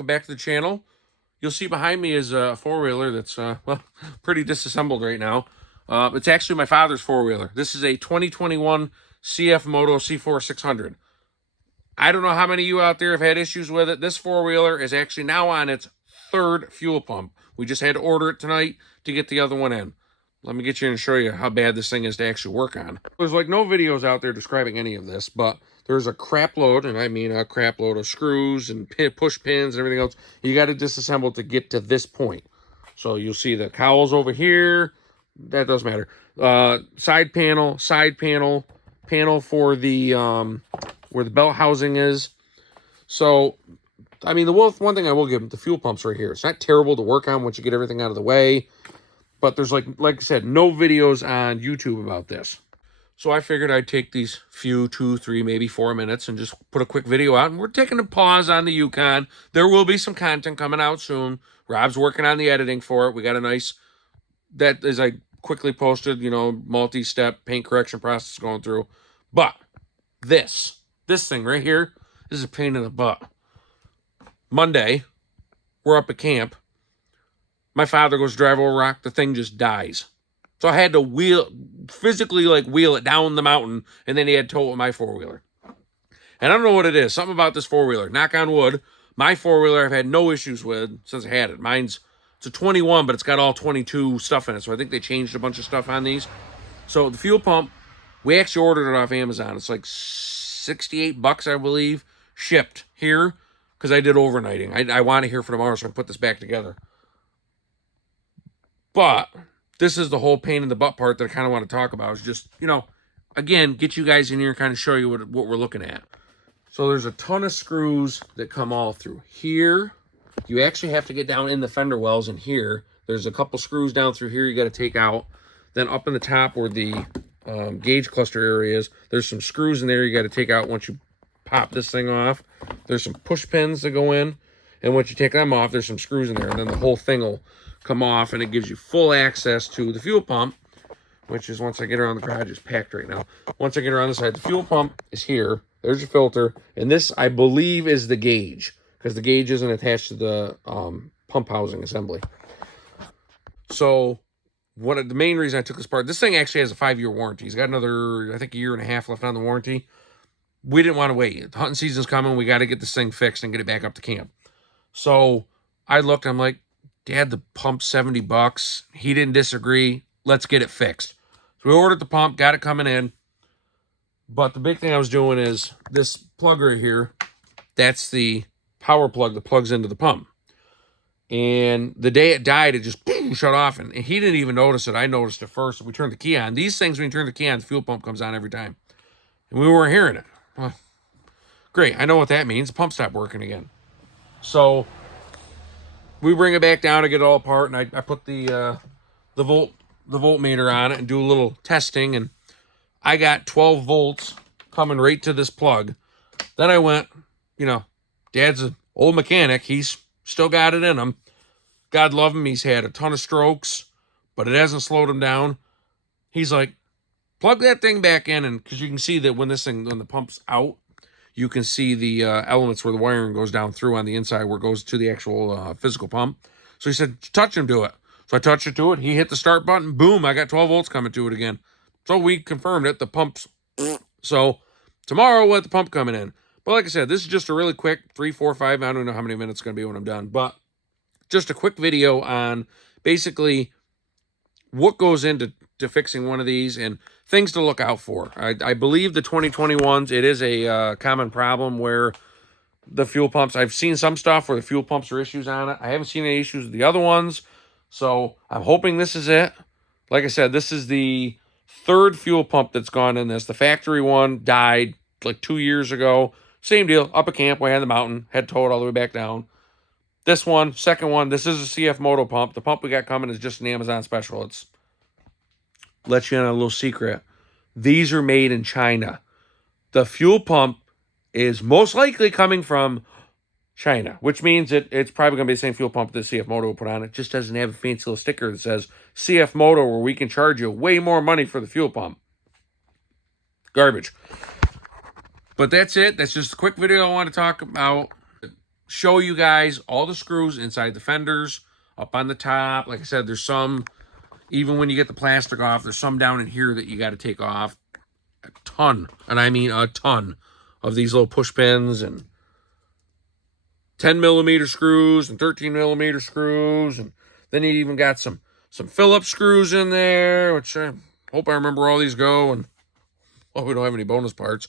welcome back to the channel. You'll see behind me is a four-wheeler that's, well, pretty disassembled right now. It's actually my father's four-wheeler. This is a 2021 CFMoto CForce 600. I don't know how many of you out there have had issues with it. This four-wheeler is actually now on its third fuel pump. We just had to order it tonight to get the other one in. Let me get you in and show you how bad this thing is to actually work on. There's like no videos out there describing any of this, but there's a crap load, and I mean a crap load of screws and push pins and everything else. You got to disassemble to get to this point. So you'll see the cowls over here. That doesn't matter. Side panel for the where the belt housing is. So, I mean, the one thing I will give them, the fuel pump's right here. It's not terrible to work on once you get everything out of the way. But there's, like I said, no videos on YouTube about this. So I figured I'd take these few, 2, 3, maybe 4 minutes and just put a quick video out. And we're taking a pause on the Yukon. There will be some content coming out soon. Rob's working on the editing for it. We got a nice, that is I quickly posted, you know, multi-step paint correction process going through. But this thing right here, this is a pain in the butt. Monday, we're up at camp. My father goes to drive over a rock. The thing just dies. So I had to physically wheel it down the mountain, and then he had to tow it with my four-wheeler. And I don't know what it is. Something about this four-wheeler. Knock on wood. My four-wheeler I've had no issues with since I had it. It's a 21, but it's got all 22 stuff in it. So I think they changed a bunch of stuff on these. So the fuel pump, we actually ordered it off Amazon. It's like $68, I believe, shipped here because I did overnighting. I want to hear for tomorrow, so I can put this back together. But this is the whole pain in the butt part that I kind of want to talk about. Is just, you know, again, get you guys in here and kind of show you what we're looking at. So there's a ton of screws that come all through here. You actually have to get down in the fender wells in here. There's a couple screws down through here you got to take out. Then up in the top where the gauge cluster area is, there's some screws in there you got to take out once you pop this thing off. There's some push pins that go in. And once you take them off, there's some screws in there. And then the whole thing will come off, and it gives you full access to the fuel pump, which is, once I get around the garage, is packed right now. Once I get around the side, the fuel pump is here. There's your filter. And this, I believe, is the gauge, because the gauge isn't attached to the pump housing assembly. So the main reason I took this part, this thing actually has a 5-year warranty. It's got another, I think, 1.5 years left on the warranty. We didn't want to wait. The hunting season's coming. We got to get this thing fixed and get it back up to camp. So I looked, I'm like, Dad, the pump's $70. He didn't disagree. Let's get it fixed. So we ordered the pump, got it coming in. But the big thing I was doing is this plug right here. That's the power plug that plugs into the pump. And the day it died, it just shut off. And he didn't even notice it. I noticed it first. We turned the key on. These things, when you turn the key on, the fuel pump comes on every time. And we weren't hearing it. Well, great. I know what that means. The pump stopped working again. So we bring it back down to get it all apart, and I put the voltmeter on it and do a little testing, and I got 12 volts coming right to this plug. Then I went, you know, Dad's an old mechanic. He's still got it in him. God love him. He's had a ton of strokes, but it hasn't slowed him down. He's like, plug that thing back in, and because you can see that when the pump's out, you can see the elements where the wiring goes down through on the inside where it goes to the actual physical pump. So he said, touch him to it. So I touched it to it. He hit the start button. Boom, I got 12 volts coming to it again. So we confirmed it. The pump's... So tomorrow we'll have the pump coming in. But like I said, this is just a really quick 3, 4, 5. I don't know how many minutes it's going to be when I'm done. But just a quick video on basically what goes into fixing one of these and things to look out for. I believe the 2021s, it is a common problem where the fuel pumps, I've seen some stuff where the fuel pumps are issues on it. I haven't seen any issues with the other ones. So I'm hoping this is it. Like I said, this is the third fuel pump that's gone in this. The factory one died like 2 years ago. Same deal, up at camp, way on the mountain, had to tow it all the way back down. This one, second one, this is a CFMoto pump. The pump we got coming is just an Amazon special. It's let you in on a little secret. These are made in China. The fuel pump is most likely coming from China, which means it's probably going to be the same fuel pump that CFMoto will put on. It just doesn't have a fancy little sticker that says CFMoto, where we can charge you way more money for the fuel pump. Garbage. But that's it. That's just a quick video I want to talk about. show you guys all the screws inside the fenders, up on the top. Like I said, there's some, even when you get the plastic off, there's some down in here that you got to take off. A ton, and I mean a ton, of these little push pins and 10mm screws and 13mm screws, and then you even got some Phillips screws in there, which I hope I remember all these go, and well, we don't have any bonus parts.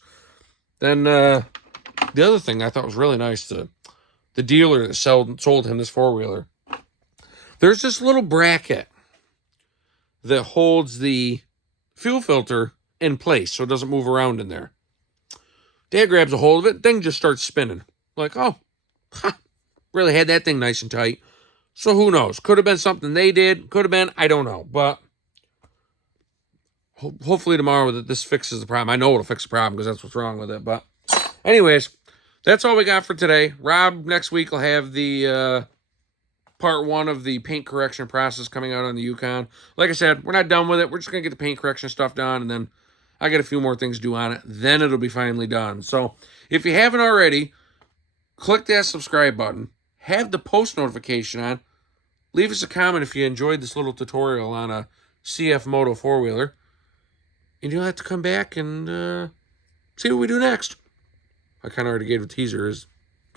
Then the other thing I thought was really nice, the dealer that sold him this four-wheeler, there's this little bracket that holds the fuel filter in place so it doesn't move around in there. Dad grabs a hold of it, thing just starts spinning. Like, oh, really had that thing nice and tight. So who knows? Could have been something they did. Could have been, I don't know. But hopefully tomorrow that this fixes the problem. I know it'll fix the problem because that's what's wrong with it. But anyways, that's all we got for today. Rob, next week will have the part 1 of the paint correction process coming out on the Yukon. Like I said, we're not done with it. We're just going to get the paint correction stuff done, and then I got a few more things to do on it. Then it'll be finally done. So if you haven't already, click that subscribe button. Have the post notification on. Leave us a comment if you enjoyed this little tutorial on a CFMoto four-wheeler. And you'll have to come back and see what we do next. I kind of already gave a teaser, is,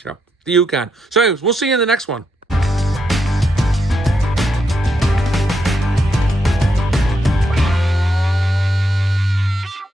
you know, the Yukon. So anyways, we'll see you in the next one.